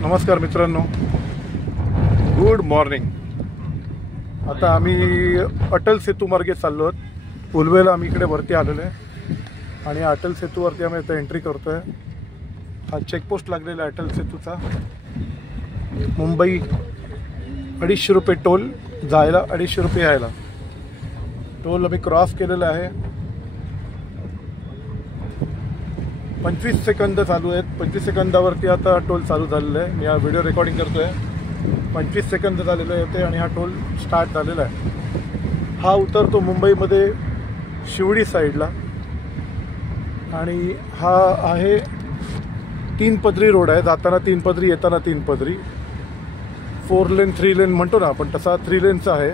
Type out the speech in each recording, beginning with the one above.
नमस्कार मित्रांनो, good morning. आता आम्ही अटल सेतू मार्गे चाललो आहोत। पुलवेला आम्ही इकडे वरती आलेलो आहे आणि अटल सेतूवरती आम्ही आता एंट्री करतो आहे। हा चेकपोस्ट लागलेला आहे अटल सेतूचा। मुंबई 250 रुपये टोल जायला, 250 रुपये यायला। टोल आम्ही क्रॉस केलेला आहे। 25 सेकंद चालू आहेत। 25 सेकंदावरती आता टोल चालू झालेला आहे। मी हा व्हिडिओ रेकॉर्डिंग करतो आहे। 25 सेकंद झालेले होते आणि हा टोल स्टार्ट झालेला आहे। हा उतरतो मुंबईमध्ये शिवडी साईडला आणि हा आहे 3 पदरी रोड आहे। जाताना 3 पदरी, येताना 3 पदरी। 4 लेन 3 लेन म्हणतो ना आपण, तसा 3 लेनचा आहे।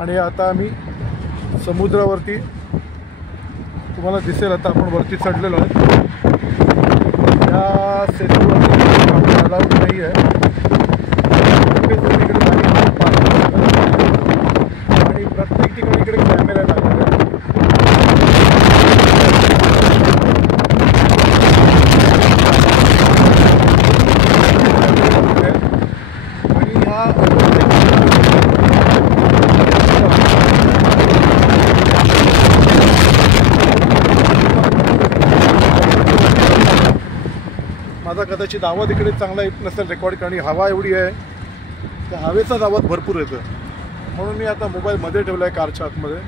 आणि आता आम्ही समुद्रावरती, तुम्हाला दिसेल आता आपण वरती चढलेलो आहे। या सेतूवरती अलाउड नाही आहे आणि प्रत्येक ठिकाणी इकडे कॅमेरा लागले आहेत। आणि ह्या माझा कदाचित आवाज इकडे चांगला येत नसेल रेकॉर्ड, कारण हवा एवढी आहे त्या हवेचाच आवाज भरपूर येतो। म्हणून मी आता मोबाईल मध्ये ठेवला आहे कारच्या आतमध्ये।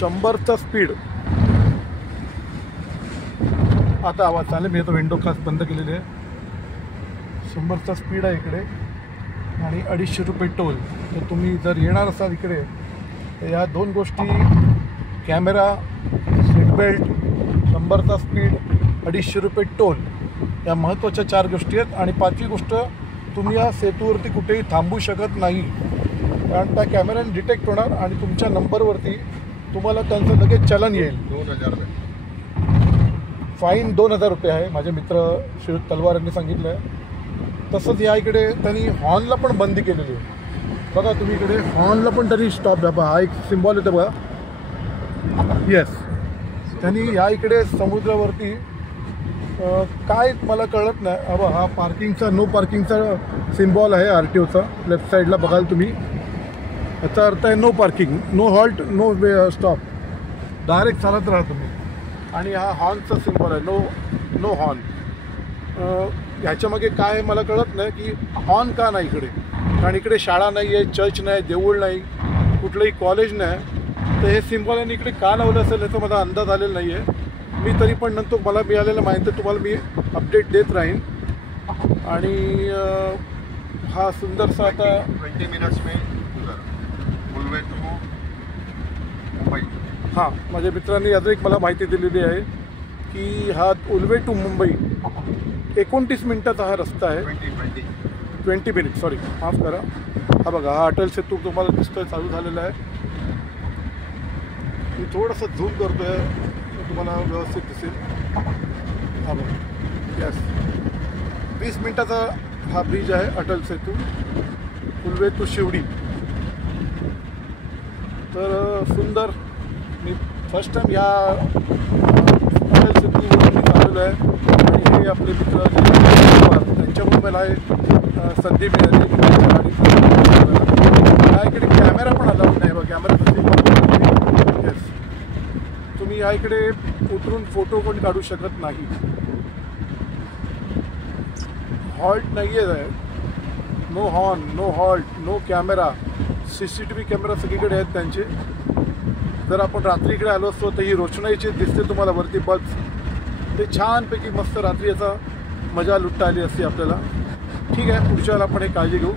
100चा स्पीड आता आवाज चालेल। मी आता विंडो खास बंद केलेली आहे। 100चा स्पीड आहे इकडे आणि 250 रुपये टोल। तर तुम्ही जर येणार असाल इकडे तर या 2 गोष्टी, कॅमेरा, सीट बेल्ट, 100चा स्पीड, 250 रुपये टोल, या महत्त्वाच्या 4 गोष्टी आहेत। आणि 5वी गोष्ट, तुम्ही या सेतूवरती कुठेही थांबू शकत नाही, कारण त्या कॅमेऱ्याने डिटेक्ट होणार आणि तुमच्या नंबरवरती तुम्हाला त्यांचं लगेच चलन येईल। 2000 फाईन 2000 रुपये आहे, माझे मित्र श्री तलवार यांनी सांगितलं आहे। तसंच या इकडे त्यांनी हॉर्नला पण बंदी केलेली आहे। बघा तुम्ही इकडे हॉर्नला पण तरी स्टॉप द्या, हा एक सिम्बॉल येतो बघा। येस, त्यांनी या इकडे समुद्रावरती काय मला कळत नाही। अब हा पार्किंगचा, नो पार्किंगचा सिम्बॉल आहे RTOचा। लेफ्ट साईडला बघाल तुम्ही, याचा अर्थ आहे no parking, no halt, no stop, direct चालत राहा तुम्ही। आणि हा हॉर्नचा सिम्बॉल आहे, नो हॉर्न। ह्याच्यामागे काय मला कळत नाही की हॉर्न का नाही इकडे, कारण इकडे शाळा नाही आहे, चर्च नाही, देऊळ नाही, कुठलंही कॉलेज नाही। तर हे सिम्बॉल यांनी इकडे का लावलं असेल याचा मला अंदाज आलेला नाही आहे। मी तरी पण नंतर मला मिळालेलं माहिती तुम्हाला मी अपडेट देत राहीन। आणि हा सुंदरसा आता 20 मिनट्स में पुलवे टू मुंबई। हां, माझ्या मित्रांनी अजून एक मला माहिती दिलेली आहे की हा उल्वे टू मुंबई 29 मिनिटाचा हा रस्ता आहे। 20 मिनिट, सॉरी, माफ करा। हा बघा, हा अटल सेतू तुम्हाला दिसतोय चालू झालेला आहे। मी थोडंसं झूम करतो आहे, तुम्हाला व्यवस्थित दिसेल। हा बघा, यस, 20 मिनिटाचा हा ब्रिज आहे अटल सेतू, पुलवे टू शिवडी। तर सुंदर, मी फर्स्ट टाइम या अटल सेतूवरती आलेलो आहे। आणि हे आपले मित्र त्यांच्यामुळे मला हे संधी मिळाली या इकडे कॅमेरा पण अलाउड नाही बघा, कॅमेरा। येस, तुम्ही या इकडे उतरून फोटो पण काढू शकत नाही। हॉल्ट नाही आहे, no horn, no halt, no camera. CCTV camera सगळीकडे आहेत त्यांचे। जर आपण रात्री इकडे आलो असतो तर ही रोषणाईची दिसते तुम्हाला वरती बल्ब, ते छानपैकी मस्त रात्री याचा मजा लुटता आली असती आपल्याला। ठीक आहे, पुढच्या वेळेला आपण हे काळजी घेऊ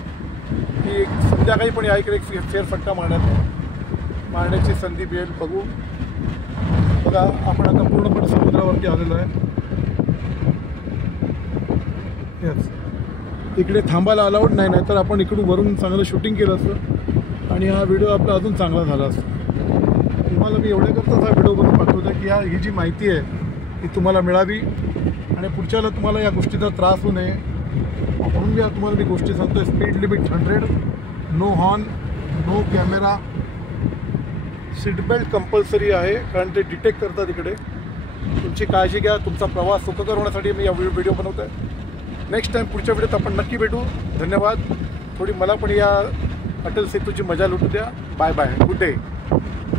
की एक संध्याकाळी पण या इकडे एक फेरफटका मारण्याची संधी मिळेल, बघू। बघा, आपण आता पूर्णपणे समुद्रावरती आलेलो आहे। येस, इकडे थांबायला अलाउड नाही, नाहीतर आपण इकडून वरून चांगलं शूटिंग केलं असतं आणि हा व्हिडिओ आपला अजून चांगला झाला असता। तुम्हाला मी एवढ्याकरताच हा व्हिडिओ बनवून पाठवतो की ही जी माहिती आहे ती तुम्हाला मिळावी आणि पुढच्याला तुम्हाला या गोष्टीचा त्रास होऊ नये, म्हणून मी तुम्हाला गोष्टी सांगतो। Speed limit 100, no horn, no camera, seat belt compulsory आहे, कारण ते डिटेक्ट करतात इकडे। तुमची काळजी घ्या. तुमचा प्रवास सुखकर होण्यासाठी मी या व्हिडिओ बनवतो आहे. नेक्स्ट टाईम पुढच्या व्हिडिओत आपण नक्की भेटू. धन्यवाद. थोडी मला पण या अटल सेतूची मजा लुटू द्या. Bye bye. Good day.